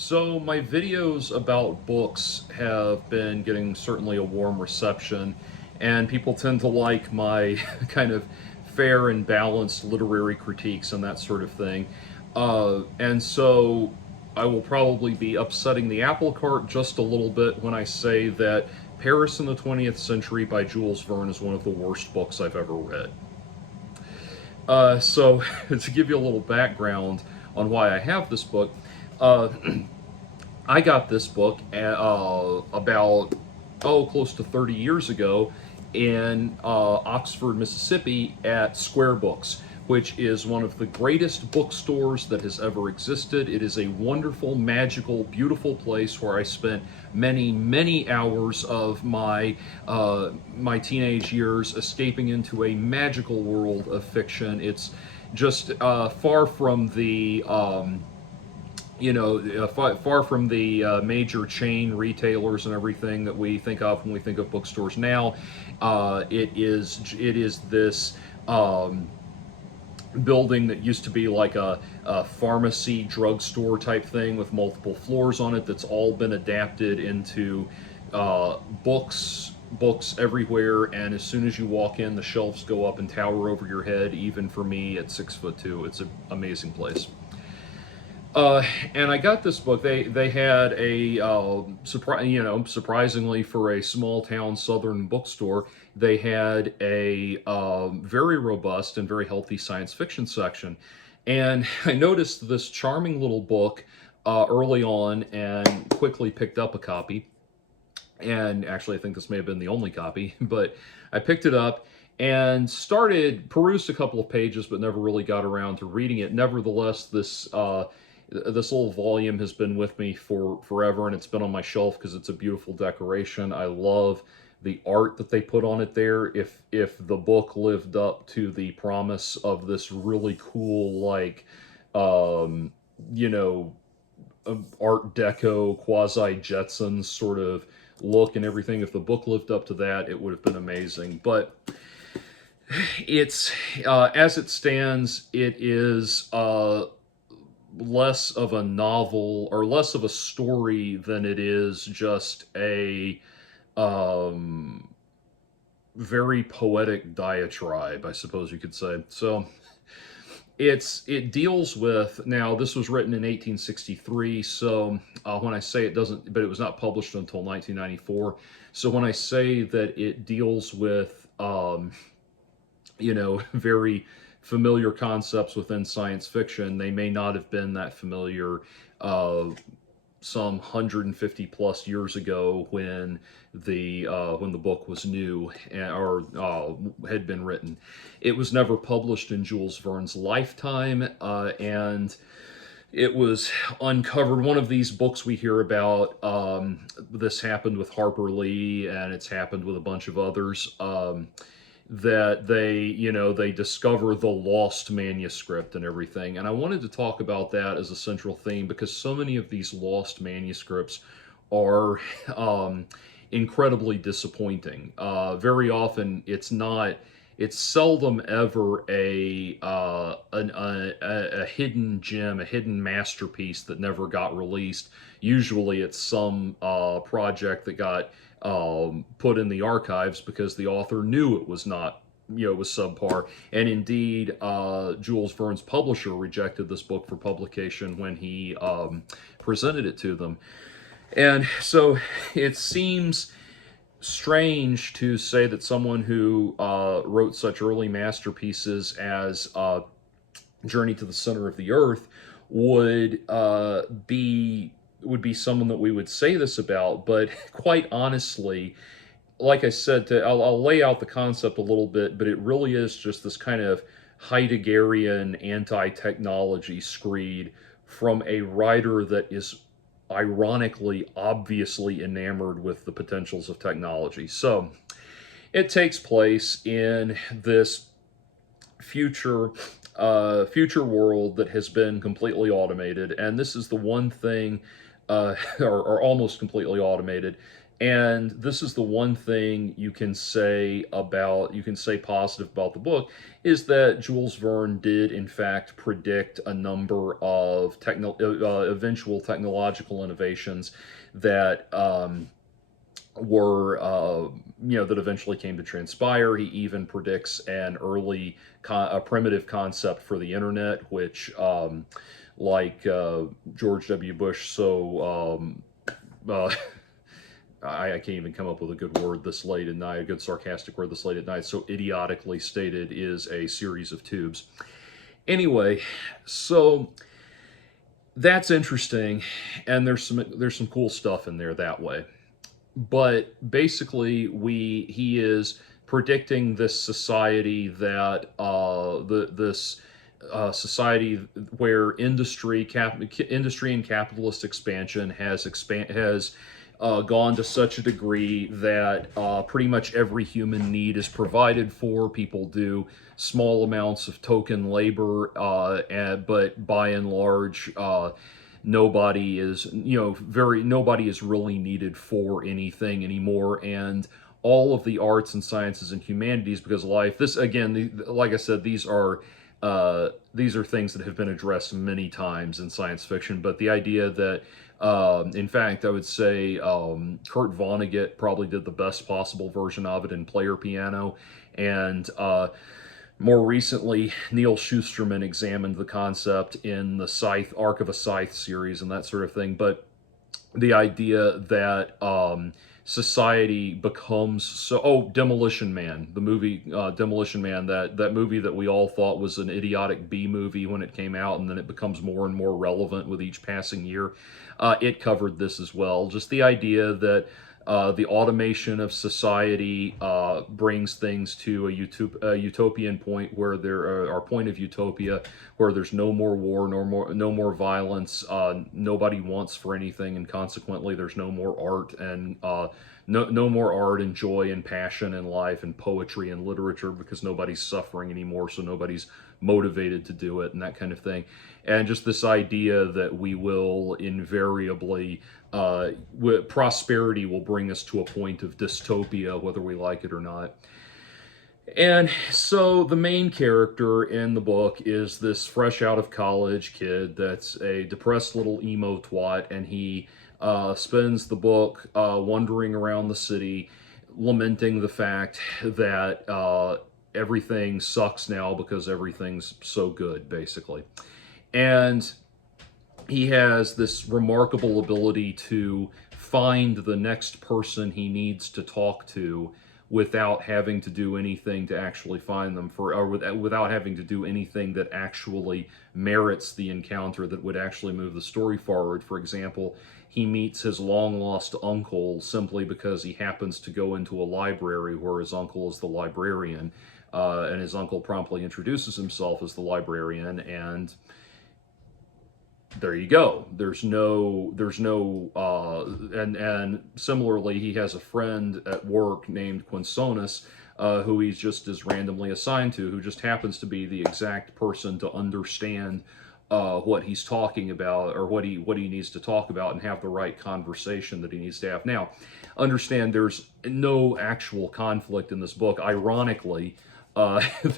So my videos about books have been getting certainly a warm reception, and people tend to like my kind of fair and balanced literary critiques and that sort of thing. And so I will probably be upsetting the apple cart just a little bit when I say that Paris in the 20th Century by Jules Verne is one of the worst books I've ever read. So to give you a little background on why I have this book, uh, I got this book about close to 30 years ago in Oxford, Mississippi, at Square Books, which is one of the greatest bookstores that has ever existed. It is a wonderful, magical, beautiful place where I spent many, many hours of my teenage years escaping into a magical world of fiction. It's just far from the far from the major chain retailers and everything that we think of when we think of bookstores now. It is this building that used to be like a pharmacy drugstore type thing with multiple floors on it. That's all been adapted into books everywhere, and as soon as you walk in, the shelves go up and tower over your head. Even for me at 6'2", it's an amazing place. And I got this book. They had a surprisingly for a small town southern bookstore, they had a very robust and very healthy science fiction section. And I noticed this charming little book early on, and quickly picked up a copy. And actually, I think this may have been the only copy, but I picked it up and perused a couple of pages, but never really got around to reading it. Nevertheless, this little volume has been with me for forever, and it's been on my shelf because it's a beautiful decoration. I love the art that they put on it there. If the book lived up to the promise of this really cool, like, um, you know, Art Deco, quasi Jetsons sort of look and everything, if the book lived up to that, it would have been amazing. But it's as it stands, it is less of a novel, or less of a story, than it is just a um, very poetic diatribe, I suppose you could say. So it deals with, now this was written in 1863, so when I say it doesn't, but it was not published until 1994. So when I say that it deals with very familiar concepts within science fiction, they may not have been that familiar uh, some 150 plus years ago when the book was new, or had been written. It was never published in Jules Verne's lifetime, and it was uncovered. One of these books we hear about. This happened with Harper Lee, and it's happened with a bunch of others. That they discover the lost manuscript and everything. And I wanted to talk about that as a central theme because so many of these lost manuscripts are incredibly disappointing. Very often, it's seldom ever a hidden gem, a hidden masterpiece that never got released. Usually, it's some project that got put in the archives because the author knew it was not, it was subpar. And indeed, Jules Verne's publisher rejected this book for publication when he presented it to them. And so it seems strange to say that someone who wrote such early masterpieces as Journey to the Center of the Earth would be someone that we would say this about. But quite honestly, like I said, I'll lay out the concept a little bit, but it really is just this kind of Heideggerian anti-technology screed from a writer that is ironically, obviously enamored with the potentials of technology. So it takes place in this future world that has been completely automated, and this is the one thing, or almost completely automated. And this is the one thing you can say positive about the book, is that Jules Verne did in fact predict a number of eventual technological innovations that were that eventually came to transpire. He even predicts an early a primitive concept for the internet, which like George W. Bush uh, I can't even come up with a good word this late at night, a good sarcastic word this late at night, so idiotically stated, is a series of tubes. Anyway, so that's interesting, and there's some cool stuff in there that way. But basically, he is predicting this society that this society where industry and capitalist expansion has gone to such a degree that pretty much every human need is provided for. People do small amounts of token labor, but by and large, nobody is really needed for anything anymore. And all of the arts and sciences and humanities, because life, this again, like I said, these are things that have been addressed many times in science fiction. But the idea that in fact, I would say Kurt Vonnegut probably did the best possible version of it in Player Piano, and more recently, Neil Schusterman examined the concept in the Scythe Arc of a Scythe series and that sort of thing. But the idea that society becomes so. Oh, Demolition Man, the movie Demolition Man, that movie that we all thought was an idiotic B movie when it came out, and then it becomes more and more relevant with each passing year. It covered this as well. Just the idea that the automation of society brings things to a utopian point where there are point of utopia where there's no more war, no more violence, nobody wants for anything, and consequently there's no more art and no more art and joy and passion in life and poetry and literature, because nobody's suffering anymore, so nobody's motivated to do it and that kind of thing. And just this idea that we will invariably prosperity will bring us to a point of dystopia, whether we like it or not. And so the main character in the book is this fresh out of college kid that's a depressed little emo twat, and he spends the book wandering around the city, lamenting the fact that everything sucks now because everything's so good, basically. And he has this remarkable ability to find the next person he needs to talk to without having to do anything to actually find them, or without having to do anything that actually merits the encounter, that would actually move the story forward. For example, he meets his long lost uncle simply because he happens to go into a library where his uncle is the librarian, and his uncle promptly introduces himself as the librarian, and there you go. And similarly, he has a friend at work named Quinsonis, who he's just as randomly assigned to, who just happens to be the exact person to understand what he's talking about, or what he needs to talk about, and have the right conversation that he needs to have. Now, understand, there's no actual conflict in this book. Ironically,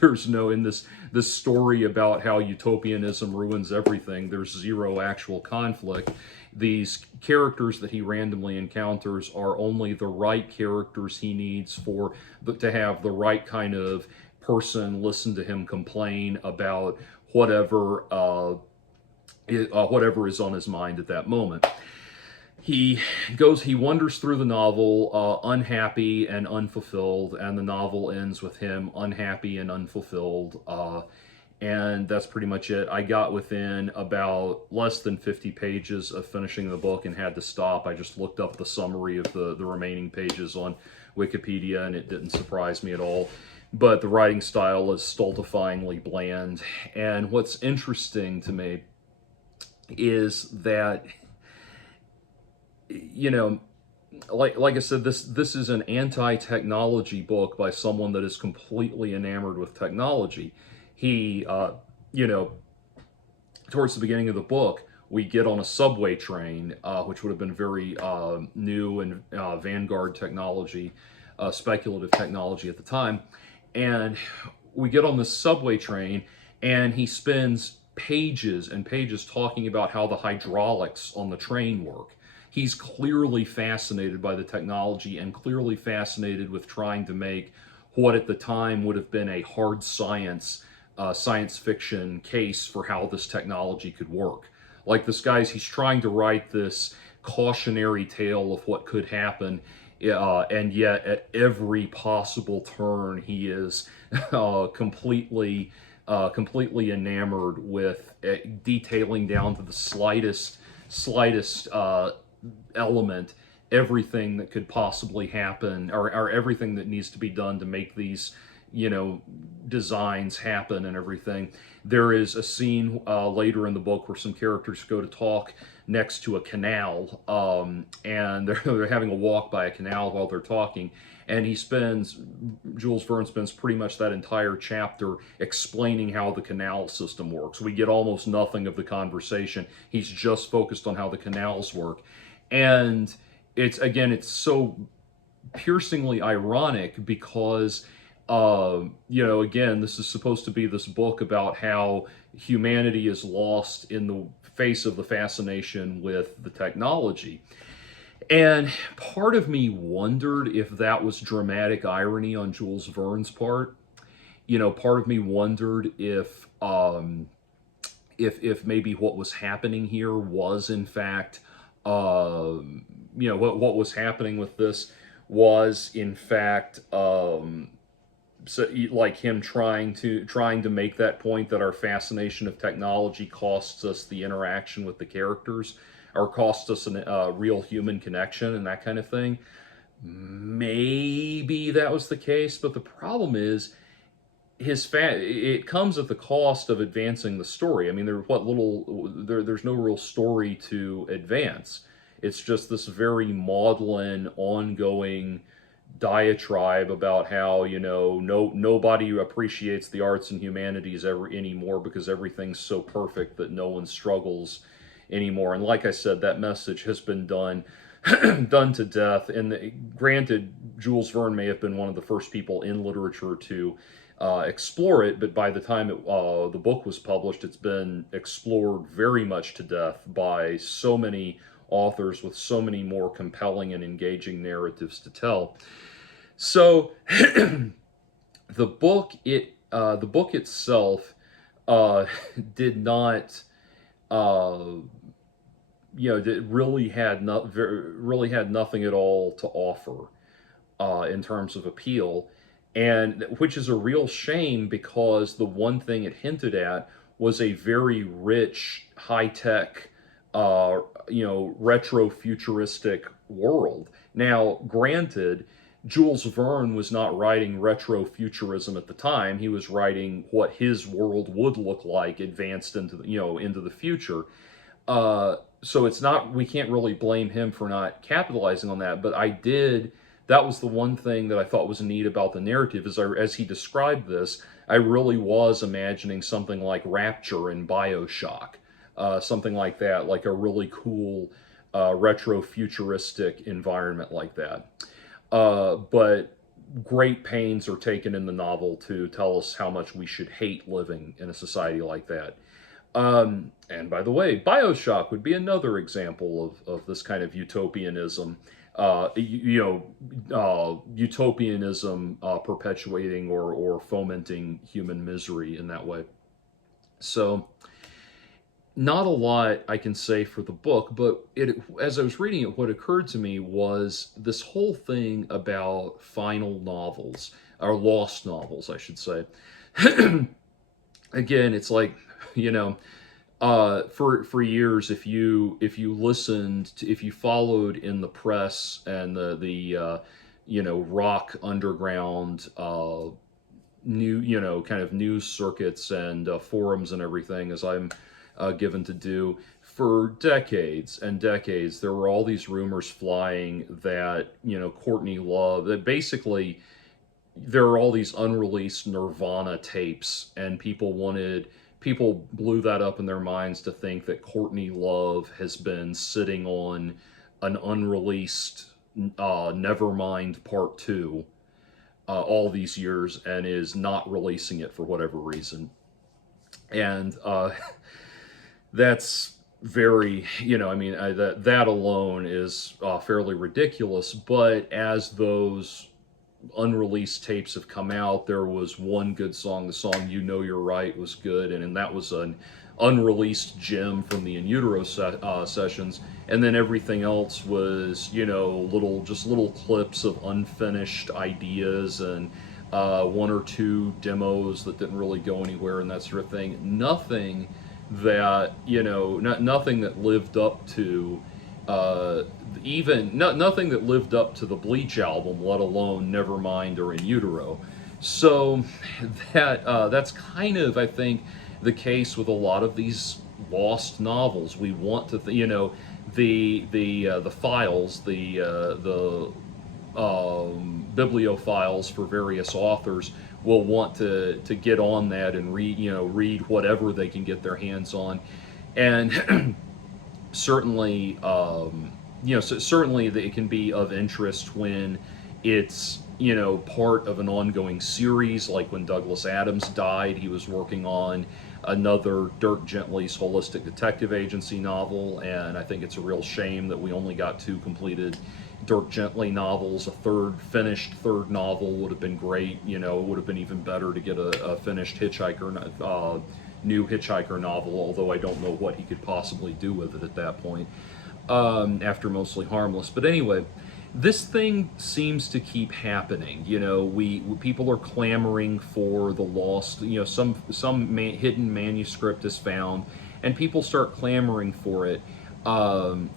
there's no, in this story about how utopianism ruins everything, there's zero actual conflict. These characters that he randomly encounters are only the right characters he needs to have the right kind of person listen to him complain about whatever is on his mind at that moment. He wanders through the novel unhappy and unfulfilled, and the novel ends with him unhappy and unfulfilled, and that's pretty much it. I got within about less than 50 pages of finishing the book and had to stop. I just looked up the summary of the remaining pages on Wikipedia, and it didn't surprise me at all. But the writing style is stultifyingly bland, and what's interesting to me is that, like I said, this is an anti-technology book by someone that is completely enamored with technology. He, towards the beginning of the book, We get on a subway train, which would have been very new and vanguard technology, speculative technology at the time. And we get on this subway train, and he spends pages and pages talking about how the hydraulics on the train work. He's clearly fascinated by the technology and clearly fascinated with trying to make what at the time would have been a hard science fiction case for how this technology could work. Like this guy's, he's trying to write this cautionary tale of what could happen, and yet at every possible turn, he is completely enamored with detailing down to the slightest element everything that could possibly happen, or everything that needs to be done to make these designs happen and everything. There is a scene later in the book where some characters go to talk next to a canal, and they're having a walk by a canal while they're talking, and Jules Verne spends pretty much that entire chapter explaining how the canal system works. We get almost nothing of the conversation. He's just focused on how the canals work. And it's so piercingly ironic because again, this is supposed to be this book about how humanity is lost in the face of the fascination with the technology. And part of me wondered if that was dramatic irony on Jules Verne's part. Part of me wondered if maybe what was happening here was in fact, what was happening with this was in fact, so like him trying to make that point that our fascination of technology costs us the interaction with the characters, or costs us a real human connection and that kind of thing. Maybe that was the case, but the problem is it comes at the cost of advancing the story. I mean, there's no real story to advance. It's just this very maudlin, ongoing diatribe about how nobody appreciates the arts and humanities anymore because everything's so perfect that no one struggles anymore. And like I said, that message has been done done to death. And granted, Jules Verne may have been one of the first people in literature to explore it, but by the time the book was published, it's been explored very much to death by so many authors with so many more compelling and engaging narratives to tell. So the book itself did not it really had nothing at all to offer in terms of appeal, and which is a real shame because the one thing it hinted at was a very rich, high-tech, retro futuristic world. Now, granted, Jules Verne was not writing retro futurism at the time. He was writing what his world would look like advanced into the future. So it's not, we can't really blame him for not capitalizing on that. But that was the one thing that I thought was neat about the narrative, as he described this, I really was imagining something like Rapture in BioShock, something like that, like a really cool retro futuristic environment like that. But great pains are taken in the novel to tell us how much we should hate living in a society like that. And by the way, BioShock would be another example of this kind of utopianism, utopianism perpetuating or fomenting human misery in that way. So, not a lot I can say for the book, but as I was reading it, what occurred to me was this whole thing about final novels, or lost novels, I should say. Again, it's like, for years, if you followed in the press and the rock underground kind of news circuits and forums and everything, as I'm given to do, for decades and decades, there were all these rumors flying that Courtney Love, that basically there are all these unreleased Nirvana tapes, and people wanted people blew that up in their minds to think that Courtney Love has been sitting on an unreleased Nevermind Part 2 all these years and is not releasing it for whatever reason. And that's very, I mean, that alone is fairly ridiculous. But as those unreleased tapes have come out, there was one good song. The song "You Know You're Right" was good, and that was an unreleased gem from the In Utero sessions. And then everything else was, little clips of unfinished ideas and one or two demos that didn't really go anywhere and that sort of thing. Nothing that nothing that lived up to nothing that lived up to the Bleach album, let alone Nevermind or In Utero. So that's kind of, I think, the case with a lot of these lost novels. We want to, the files, the bibliophiles for various authors will want to get on that and read whatever they can get their hands on, and certainly certainly it can be of interest when it's part of an ongoing series. Like when Douglas Adams died, he was working on another Dirk Gently's Holistic Detective Agency novel, and I think it's a real shame that we only got 2 completed Dirk Gently novels. A finished third novel would have been great. It would have been even better to get a finished new Hitchhiker novel, although I don't know what he could possibly do with it at that point, after Mostly Harmless. But anyway, this thing seems to keep happening. People are clamoring for the lost. Some hidden manuscript is found, and people start clamoring for it,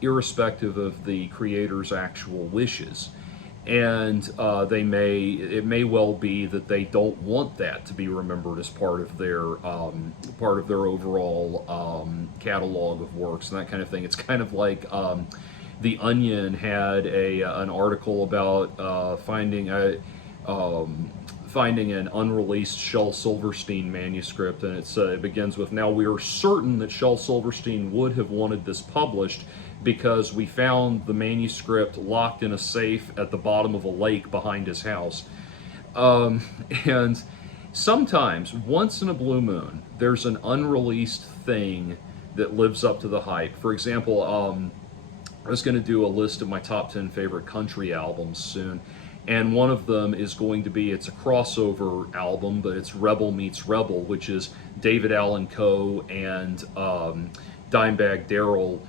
irrespective of the creator's actual wishes. And it may well be that they don't want that to be remembered as part of their overall catalog of works and that kind of thing. It's kind of like The Onion had an article about finding an unreleased Shel Silverstein manuscript, and it begins with, "Now we are certain that Shel Silverstein would have wanted this published because we found the manuscript locked in a safe at the bottom of a lake behind his house." And sometimes, once in a blue moon, there's an unreleased thing that lives up to the hype. For example, I was going to do a list of my top 10 favorite country albums soon, and one of them is going to be, it's a crossover album, but it's Rebel Meets Rebel, which is David Allan Coe and Dimebag Darrell.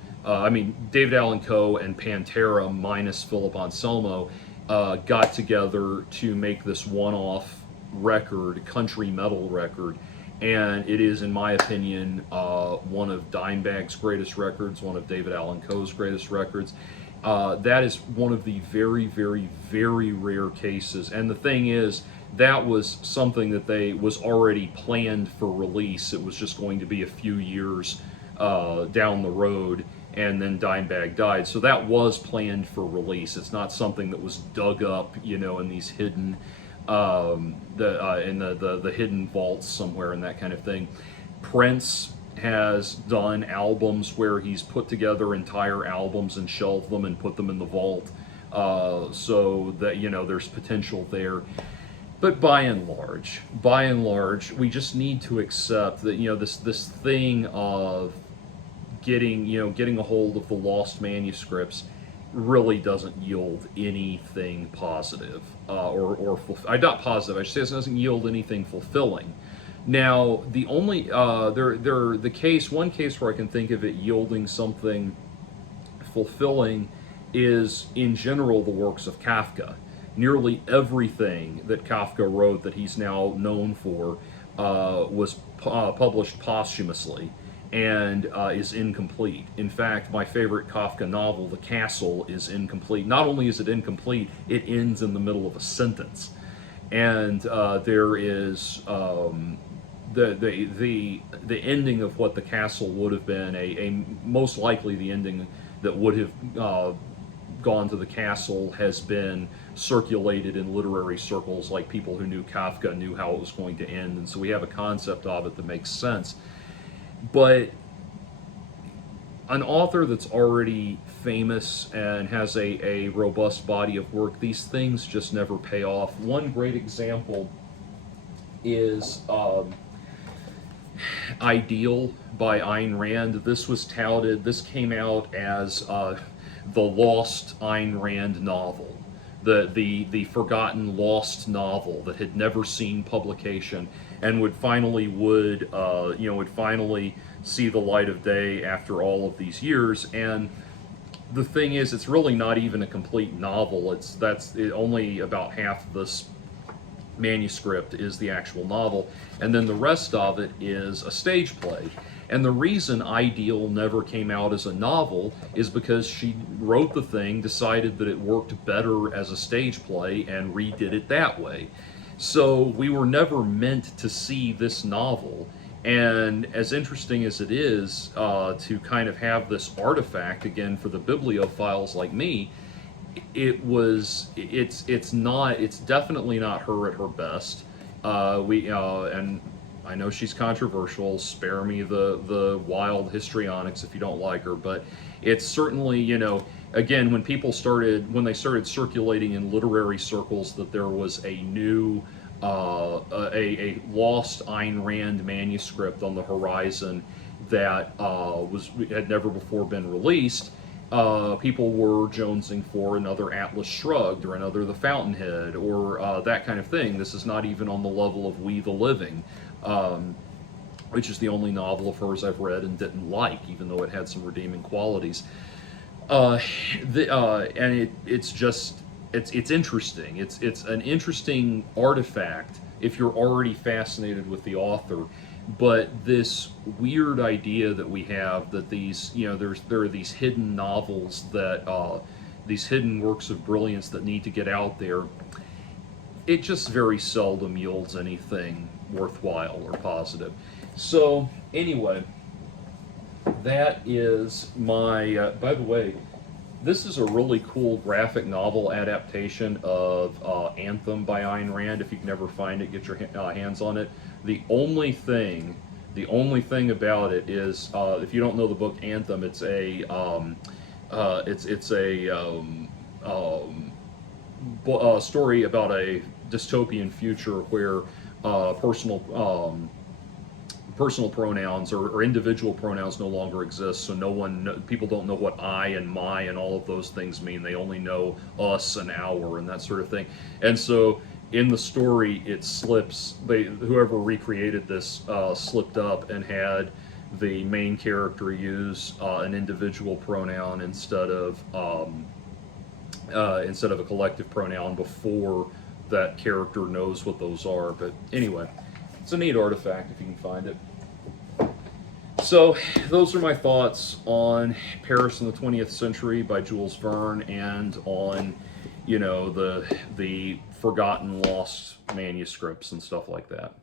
David Allan Coe and Pantera minus Philip Anselmo got together to make this one-off record, country metal record, and it is, in my opinion, one of Dimebag's greatest records, one of David Allan Coe's greatest records. That is one of the very, very, very rare cases. And the thing is, that was something that was already planned for release. It was just going to be a few years down the road, and then Dimebag died. So that was planned for release. It's not something that was dug up, in these hidden, the hidden vaults somewhere and that kind of thing. Prince has done albums where he's put together entire albums and shelved them and put them in the vault, so that there's potential there. But by and large, we just need to accept that this thing of getting a hold of the lost manuscripts really doesn't yield anything positive, or not positive. I should say it doesn't yield anything fulfilling. Now, the only one case where I can think of it yielding something fulfilling is, in general, the works of Kafka. Nearly everything that Kafka wrote that he's now known for was published posthumously and is incomplete. In fact, my favorite Kafka novel, The Castle, is incomplete. Not only is it incomplete, it ends in the middle of a sentence. And there is the ending of what The Castle would have been, a most likely the ending that would have gone to The Castle, has been circulated in literary circles. Like, people who knew Kafka knew how it was going to end, and so we have a concept of it that makes sense. But an author that's already famous and has a robust body of work, these things just never pay off. One great example is Ideal by Ayn Rand. This was touted, this came out as the lost Ayn Rand novel, the forgotten lost novel that had never seen publication and would finally see the light of day after all of these years. And the thing is, it's really not even a complete novel. Only about half of this manuscript is the actual novel, and then the rest of it is a stage play. And the reason Ideal never came out as a novel is because she wrote the thing, decided that it worked better as a stage play, and redid it that way. So we were never meant to see this novel. And as interesting as it is to kind of have this artifact again for the bibliophiles like me, it's definitely not her at her best. And I know she's controversial. Spare me the wild histrionics if you don't like her, but it's certainly, again, when they started circulating in literary circles that there was a new a lost Ayn Rand manuscript on the horizon that had never before been released. People were jonesing for another Atlas Shrugged or another The Fountainhead or that kind of thing. This is not even on the level of We the Living, which is the only novel of hers I've read and didn't like, even though it had some redeeming qualities. It's interesting. It's an interesting artifact if you're already fascinated with the author. But this weird idea that we have that there are these hidden novels these hidden works of brilliance that need to get out there, it just very seldom yields anything worthwhile or positive. So anyway, that is my. By the way, this is a really cool graphic novel adaptation of Anthem by Ayn Rand. If you can ever find it, get your hands on it. The only thing about it is, if you don't know the book Anthem, it's a story about a dystopian future where personal pronouns or individual pronouns no longer exist, so people don't know what I and my and all of those things mean. They only know us and our and that sort of thing. And so in the story, it slips. Whoever recreated this slipped up and had the main character use an individual pronoun instead of a collective pronoun before that character knows what those are. But anyway, it's a neat artifact if you can find it. So those are my thoughts on Paris in the 20th Century by Jules Verne, and on the forgotten, lost manuscripts and stuff like that.